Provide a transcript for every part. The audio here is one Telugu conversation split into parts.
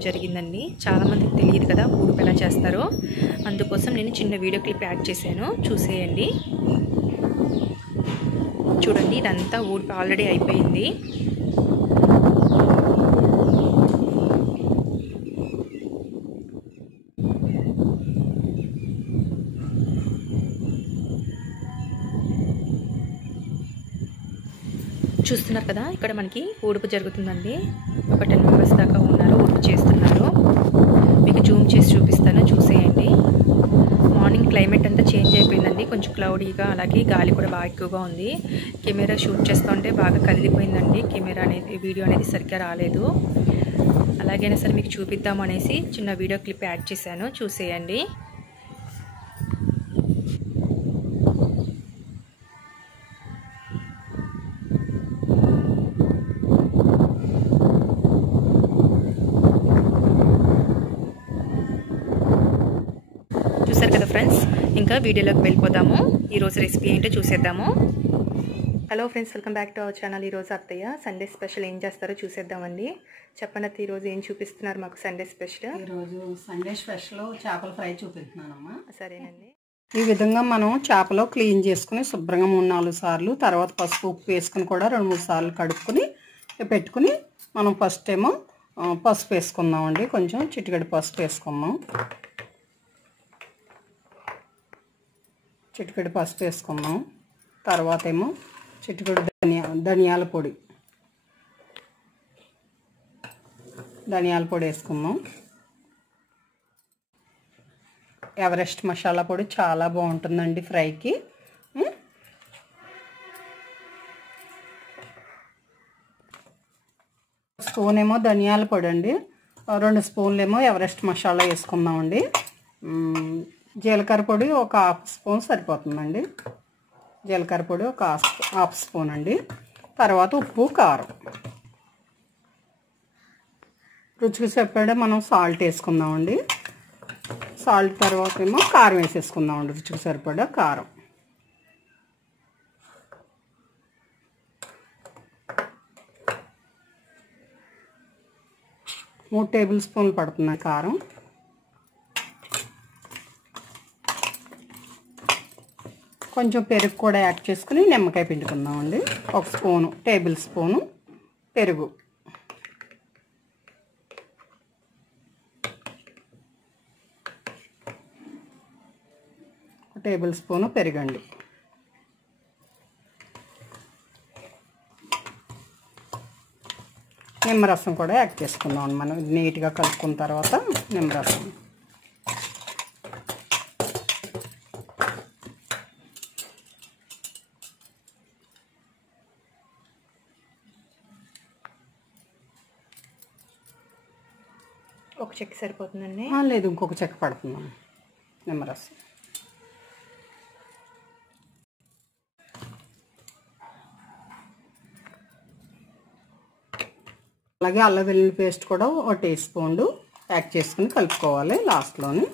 ఊడుపు జరిగిందండి. చాలామందికి తెలియదు కదా ఊడుపు ఎలా చేస్తారో, అందుకోసం నేను చిన్న వీడియో క్లిప్ యాడ్ చేశాను, చూసేయండి. చూడండి, ఇదంతా ఊడుపు ఆల్రెడీ అయిపోయింది. చూస్తున్నారు కదా, ఇక్కడ మనకి ఊడుపు జరుగుతుందండి. ఒక 10 మెంబర్స్ దాకా ఉన్నారు, ఊడుపు చేస్తున్నారు. మీకు జూమ్ చేసి చూపిస్తాను, చూసేయండి. మార్నింగ్ క్లైమేట్ అంతా చేంజ్ అయిపోయిందండి, కొంచెం క్లౌడీగా, అలాగే గాలి కూడా బాగా ఎక్కువగా ఉంది. కెమెరా షూట్ చేస్తుంటే బాగా కదిలిపోయిందండి, కెమెరా అనేది, వీడియో అనేది సరిగ్గా రాలేదు. అలాగైనా సరే మీకు చూపిద్దాం అనేసి చిన్న వీడియో క్లిప్ యాడ్ చేశాను, చూసేయండి. చూసారు కదా ఫ్రెండ్స్, ఇంకా వీడియోలోకి వెళ్ళిపోదాము. ఈరోజు రెసిపీ ఏంటో చూసేద్దాము. Hello friends, welcome back to our channel. ఈరోజు అత్తయ్య సండే స్పెషల్ ఏం చేస్తారో చూసేద్దామండి. చెప్పండి అత్తయ్య, ఈరోజు ఏం చూపిస్తున్నారు మాకు సండే స్పెషల్? ఈరోజు సండే స్పెషల్ చేపల ఫ్రై చూపిస్తున్నానమ్మా. సరేనండి. ఈ విధంగా మనం చేపలు క్లీన్ చేసుకుని శుభ్రంగా 3-4 సార్లు, తర్వాత పసుపు ఉప్పు వేసుకుని కూడా 2-3 సార్లు కడుక్కుని పెట్టుకుని, మనం ఫస్ట్ ఏమో పసుపు వేసుకుందామండి. కొంచెం చిటికెడు పసుపు వేసుకుందాం. చిటికెడు పసుపు వేసుకుందాం. తర్వాత ఏమో చిటికెడు ధనియాల పొడి వేసుకుందాం. ఎవరెస్ట్ మసాలా పొడి చాలా బాగుంటుందండి ఫ్రైకి. స్పూన్ ఏమో ధనియాల పొడి అండి, 2 స్పూన్లు ఏమో ఎవరెస్ట్ మసాలా వేసుకుందామండి. జీలకర్ర పొడి ఒక 1/2 స్పూన్ సరిపోతుందండి. జీలకర్ర పొడి ఒక 1/2 స్పూన్ అండి. తర్వాత ఉప్పు, కారం, రుచికి సరిపడా మనం సాల్ట్ వేసుకుందామండి. సాల్ట్ తర్వాత ఏమో కారం వేసేసుకుందామండి, రుచికి సరిపడా కారం. మూడు టేబుల్ స్పూన్లు పడుతుంది కారం. కొంచెం పెరుగు కూడా యాడ్ చేసుకుని నిమ్మకాయ పిండుకుందామండి. 1 టేబుల్ స్పూను పెరుగు, టేబుల్ స్పూను పెరుగండి. నిమ్మరసం కూడా యాడ్ చేసుకుందాం మనం నీట్గా కలుపుకున్న తర్వాత. నిమ్మరసం ఒక చెక్క సరిపోతుందండి? లేదు, ఇంకొక చెక్క పడుతున్నాం నిమ్మరసం. అలాగే అల్లం వెల్లుల్లి పేస్ట్ కూడా 1 టీ స్పూన్ యాడ్ చేసుకుని కలుపుకోవాలి. లాస్ట్లోని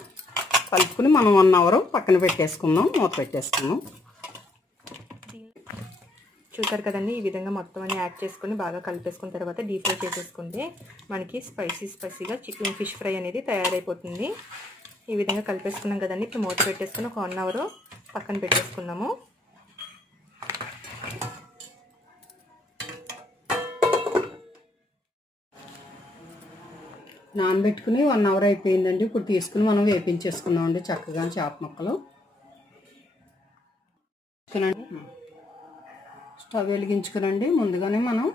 కలుపుకుని మనం 1 అవర్ పక్కన పెట్టేసుకుందాం, మూత పెట్టేసుకుందాం. చూసారు కదండి, ఈ విధంగా మొత్తం అన్ని యాడ్ చేసుకుని బాగా కలిపేసుకున్న తర్వాత డీప్ ఫ్రై చేసేసుకుంటే మనకి స్పైసీగా చికెన్ ఫిష్ ఫ్రై అనేది తయారైపోతుంది. ఈ విధంగా కలిపేసుకున్నాం కదండి. ఇప్పుడు మూత పెట్టేసుకుని ఒక 1 అవర్ పక్కన పెట్టేసుకుందాము. నానబెట్టుకుని 1 అవర్ అయిపోయిందండి. ఇప్పుడు తీసుకుని మనం వేపించేసుకుందామండి చక్కగా చేప ముక్కలు. స్టవ్ వెలిగించుకునండి. ముందుగానే మనం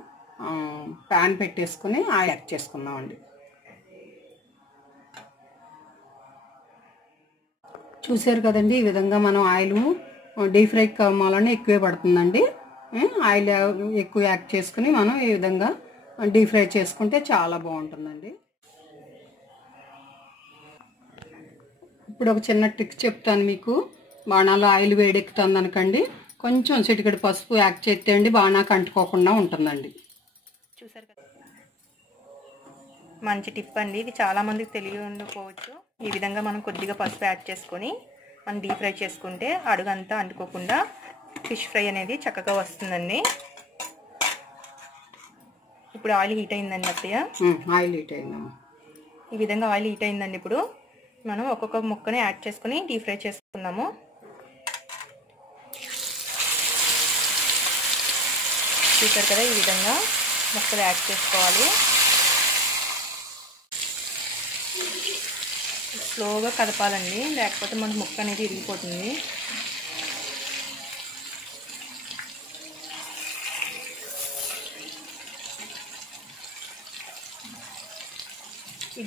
ప్యాన్ పెట్టేసుకుని ఆయిల్ యాడ్ చేసుకుందామండి. చూసారు కదండి, ఈ విధంగా మనం ఆయిల్ డీప్ ఫ్రై కావాలని ఎక్కువే పడుతుందండి. ఆయిల్ ఎక్కువ యాడ్ చేసుకుని మనం ఈ విధంగా డీప్ ఫ్రై చేసుకుంటే చాలా బాగుంటుందండి. ఇప్పుడు ఒక చిన్న ట్రిక్ చెప్తాను మీకు. బాణాలు ఆయిల్ వేడెక్కుతుంది అనుకండి, కొంచెం చిటికెడు పసుపు యాడ్ చేస్తే అండి బాణాకు అంటుకోకుండా ఉంటుందండి. చూసారు కదా, మంచి టిప్ అండి ఇది, చాలామందికి తెలియకపోవచ్చు. ఈ విధంగా మనం కొద్దిగా పసుపు యాడ్ చేసుకొని మనం డీప్ ఫ్రై చేసుకుంటే అడుగంతా అంటుకోకుండా ఫిష్ ఫ్రై అనేది చక్కగా వస్తుందండి. ఇప్పుడు ఆయిల్ హీట్ అయిందండి అత్తయ్య. ఆయిల్ హీట్ అయిందమ్మా. ఈ విధంగా ఆయిల్ హీట్ అయిందండి. ఇప్పుడు మనం ఒక్కొక్క ముక్కని యాడ్ చేసుకుని డీప్ ఫ్రై చేసుకుందాము. చూసారు కదా, ఈ విధంగా ముక్కలు యాడ్ చేసుకోవాలి. స్లోగా కదపాలండి, లేకపోతే మనకు ముక్క అనేది ఇరిగిపోతుంది.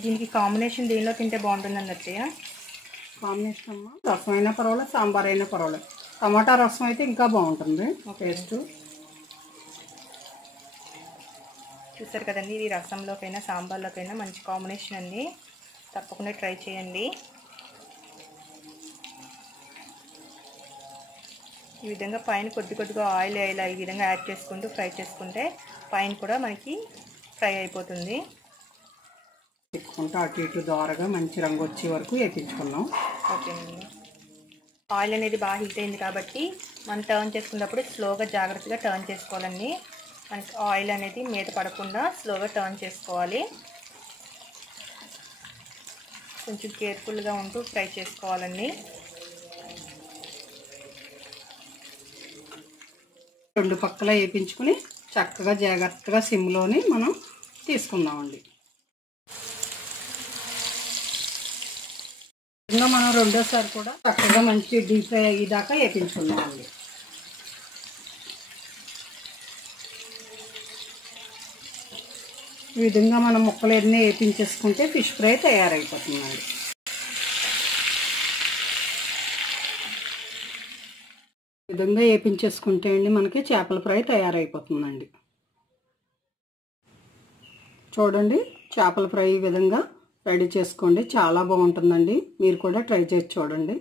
దీనికి కాంబినేషన్ దేనిలో తింటే బాగుంటుందండి అత్తయ్య? కాంబినేషన్ అమ్మా రసం అయినా పర్వాలేదు, సాంబార్ అయినా పర్వాలేదు. టమాటా రసం అయితే ఇంకా బాగుంటుంది టేస్ట్. చూసారు కదండి, ఇది రసంలోకైనా సాంబార్లోకైనా మంచి కాంబినేషన్ అండి. తప్పకుండా ట్రై చేయండి. ఈ విధంగా పైన కొద్దిగా ఆయిల్ ఇలా ఈ విధంగా యాడ్ చేసుకుంటూ ఫ్రై చేసుకుంటే పైన కూడా మనకి ఫ్రై అయిపోతుంది. తిప్పుకుంటూ అటు ఇటు దోరగా మంచి రంగు వచ్చే వరకు వేయించుకున్నాం. ఓకేనండి. ఆయిల్ అనేది బాగా హీట్ అయింది కాబట్టి మనం టర్న్ చేసుకున్నప్పుడు స్లోగా జాగ్రత్తగా టర్న్ చేసుకోవాలండి. మనకి ఆయిల్ అనేది మీద పడకుండా స్లోగా టర్న్ చేసుకోవాలి. కొంచెం కేర్ఫుల్గా ఉంటూ ఫ్రై చేసుకోవాలండి. రెండు పక్కల వేయించుకుని చక్కగా జాగ్రత్తగా సిమ్లోని మనం తీసుకుందామండి. ఇంకా మనం రెండోసారి కూడా చక్కగా మంచి డీప్ ఫ్రై అయ్యేదాకా వేయించుకుందామండి. ఈ విధంగా మనం ముక్కలు ఎన్ని వేయించేసుకుంటే ఫిష్ ఫ్రై తయారైపోతుందండి. ఈ విధంగా వేయించేసుకుంటే అండి మనకి చేపల ఫ్రై తయారైపోతుందండి. చూడండి, చేపల ఫ్రై ఈ విధంగా రెడీ చేసుకోండి. చాలా బాగుంటుందండి. మీరు కూడా ట్రై చేసి చూడండి.